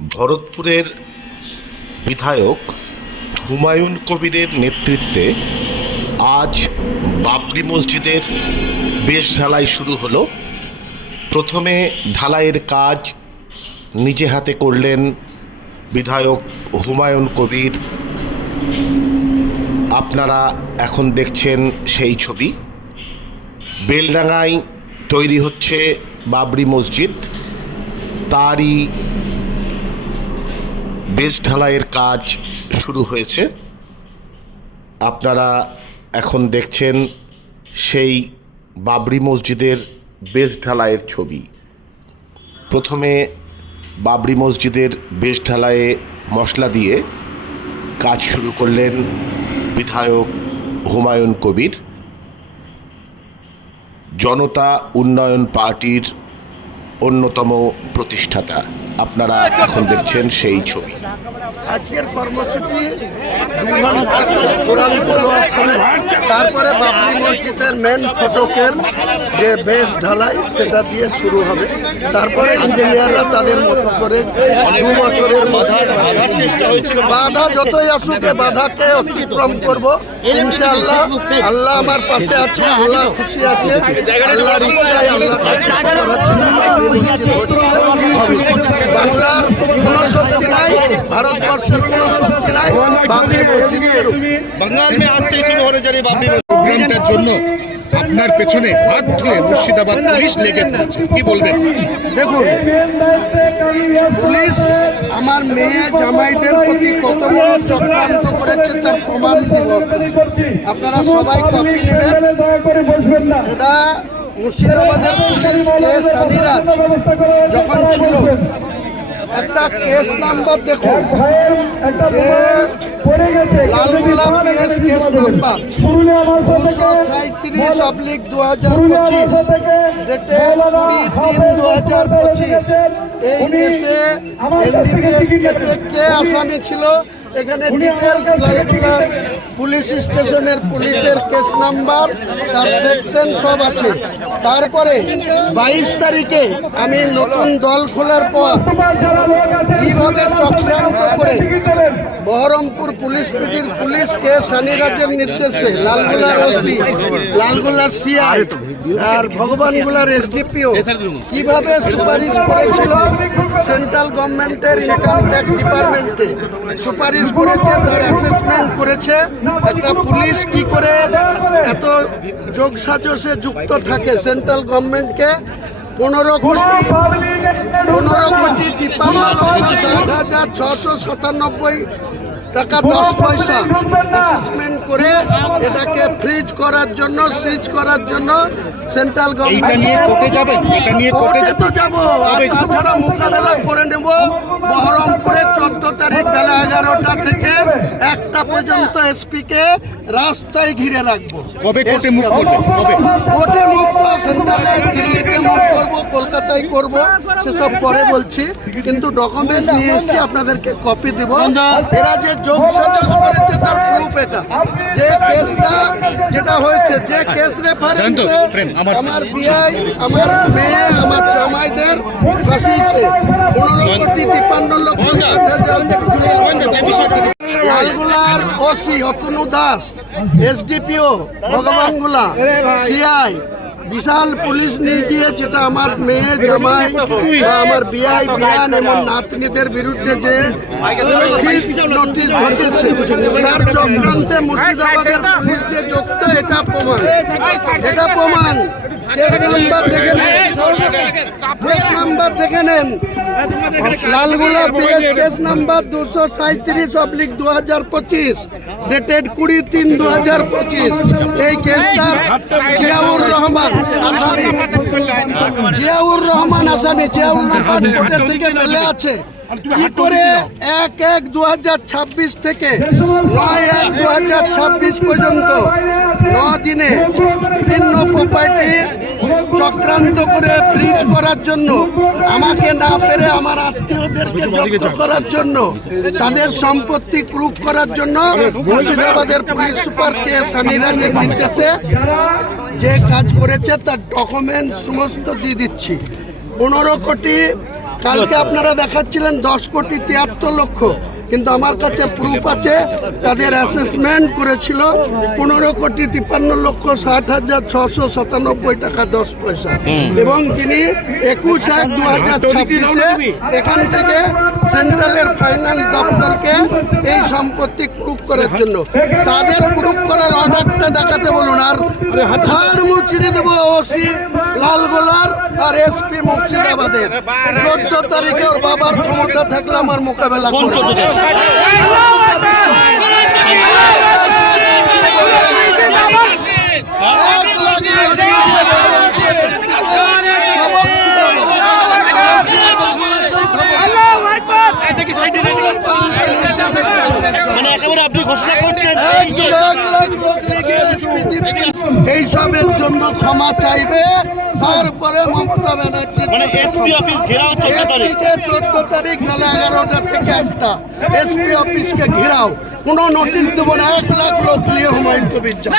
ভরতপুরের বিধায়ক হুমায়ুন কবিরের নেতৃত্বে আজ বাবরি মসজিদের বেশ ঢালাই শুরু হলো। প্রথমে ঢালাইয়ের কাজ নিজে হাতে করলেন বিধায়ক হুমায়ুন কবির। আপনারা এখন দেখছেন সেই ছবি। বেলডাঙায় তৈরি হচ্ছে বাবরি মসজিদ, তারই বেশ ঢালাইয়ের কাজ শুরু হয়েছে। আপনারা এখন দেখছেন সেই বাবরি মসজিদের বেশ ঢালাইয়ের ছবি। প্রথমে বাবরি মসজিদের বেশ ঢালাইয়ে মশলা দিয়ে কাজ শুরু করলেন বিধায়ক হুমায়ুন কবির। জনতা উন্নয়ন পার্টির অন্যতম প্রতিষ্ঠাতা। আপনারা এখন দেখছেন সেই ছবি। আজকের কর্মসূচি 2 ঘন্টা কোরআন তেলাওয়াত হবে, তারপরে বাবরি মসজিদের মেন ফটকের যে বেশ ঢালাই সেটা দিয়ে শুরু হবে। তারপরে ইঞ্জিনিয়াররা তাদের মতো করে 2 বছরের বাধার চেষ্টা হয়েছিল। বাধা যতই আসুক বাধাকে অতিক্রম করব ইনশাআল্লাহ। আল্লাহ আমার পাশে আছে, আল্লাহ খুশি আছে, আল্লাহর ইচ্ছায় আল্লাহ হবে। বাংলার কোনো শক্তি নাই, ভারতবর্ষের কোনো শক্তি নাই বাবরি মসজিদের। बंगाल में आज से ही शुरू होने जा रही बाबरी প্রোগ্রামটার জন্য আপনার পেছনে হাত ধুয়ে মুর্শিদাবাদ পুলিশ লেগে পড়েছে, কি বলবেন? দেখুন, পুলিশ আমার মেয়ে জামাইদের প্রতি কত বড় চক্রান্ত করেছে তার প্রমাণ দিব। আপনারা সবাই কপি নেবেন। এটা মুর্শিদাবাদের পুলিশ কেস আনিরাজ যখন ছিল, একটা কেস নাম্বার দেখুন, যে লালগোলা পিএস কেস নাম্বার 237/2025 ডেটে 20/3/2025। এই কেসে এনডিপিএস কেসে কে আসামি ছিল, এখানে ডিটেলস লালগোলার পুলিশ স্টেশনের পুলিশের কেস নাম্বার, তার সেকশন সব আছে। তারপরে 22 তারিখে আমি নতুন দল খোলার পর কিভাবে চক্রান্ত করে বহরমপুর পুলিশ পিটির পুলিশকে সানিরাজের নির্দেশে লালগোলার ওসি, লালগোলার সিআই আর ভগবানগোলার এসডিপিও কিভাবে সুপারিশ করেছিল সেন্ট্রাল গভর্নমেন্টের ইনকাম ট্যাক্স ডিপার্টমেন্টে, সুপারিশ করেছে, তার অ্যাসেসমেন্ট করেছে। একটা পুলিশ কি করে এত যোগসাজশে যুক্ত থাকে সেন্ট্রাল গভর্নমেন্টকে 15 কোটি 53,60,697 টাকা 10 পয়সা অ্যাসেসমেন্ট করে এটাকে ফ্রিজ করার জন্য, সিজ করার জন্য সেন্ট্রাল গভর্নমেন্ট কোর্টে তো যাবো। আর তাছাড়া মোকাবেলা করে নেব বহরমপুরে 14 তারিখ বেলা 11টা থেকে 1টা পর্যন্ত এসপিকে রাস্তায় ঘিরে রাখবো। কবে কোর্টে মুভ করবেন? কবে কোর্টে মুভ তো সেন্ট্রালে, দিল্লিতে মুভ করবো, কলকাতায় করব, সেসব পরে বলছি। কিন্তু ডকুমেন্টস নিয়ে এসেছি, আপনাদেরকে কপি দিব। এরা যে যোগ সাজস করেছে তার প্রুফ এটা। যে কেসটা যেটা হয়েছে, যে কেস রেফারেন্সে আমার বিআই, আমার মেয়ে, আমার জামাইদের ফাঁসিয়েছে 15,53,50,000। লালগোলার OC Atanu Das, SDPO Bhagwangola, CI Bishal police নিয়ে গিয়ে যেটা আমার মেয়ে, জামাই বা আমার বিআই, বিয়ান এবং নাতনিদের বিরুদ্ধে যে নোটিশ ঘটেছে তার চক্রান্তে মুর্শিদাবাদের পুলিশ যে যুক্ত, এটা প্রমাণ। এটা প্রমাণ। কেস নাম্বার দেখে নেন, কেস নাম্বার দেখে নেন। Lalgola PS case number 237/2025 dated 20/3/2025। এই কেসটা জিয়াউর রহমান আসামি, জিয়াউর রহমান আসামি, জিয়াউর রহমান কোর্টের থেকে বেলে আছে। কি করে 1/1/2026 থেকে 9/1/2026 পর্যন্ত 9 দিনে বিভিন্ন প্রপার্টি চক্রান্ত করে ফ্রিজ করার জন্য, আমাকে না পেরে আমার আত্মীয়দেরকে জব্দ করার জন্য, তাদের সম্পত্তি ক্রুপ করার জন্য মুর্শিদাবাদের পুলিশ সুপার কে সানিরাজের নির্দেশে যে কাজ করেছে তার ডকুমেন্ট সমস্ত দিয়ে দিচ্ছি। 15 কোটি কালকে আপনারা দেখাচ্ছিলেন 10,73,00,000, কিন্তু আমার কাছে প্রুফ আছে তাদের অ্যাসেসমেন্ট করেছিল 15,53,60,697 টাকা 10 পয়সা, এবং তিনি 21/1/2026 এখান থেকে সেন্ট্রালের ফাইন্যান্স দপ্তরকে এই সম্পত্তি প্রুফ করার জন্য তাদের প্রুফ করার অর্ডারটা দেখাতে বলুন। আর ধার মুচড়ে দেবো ওসি লালগোলার আর এসপি মুর্শিদাবাদের 14 তারিখে ওর বাবার ক্ষমতা থাকলে আমার মোকাবেলা করবে। এইসবের জন্য ক্ষমা চাইবে, তারপরে মমতা ব্যানার্জি এসপিকে 14 তারিখ বেলা 11টা থেকে 1টা এসপি অফিসকে ঘেরাও, কোনো নোটিশ দেবো না, 1 লাখ লোক নিয়ে হুমায়ুন কবির যা।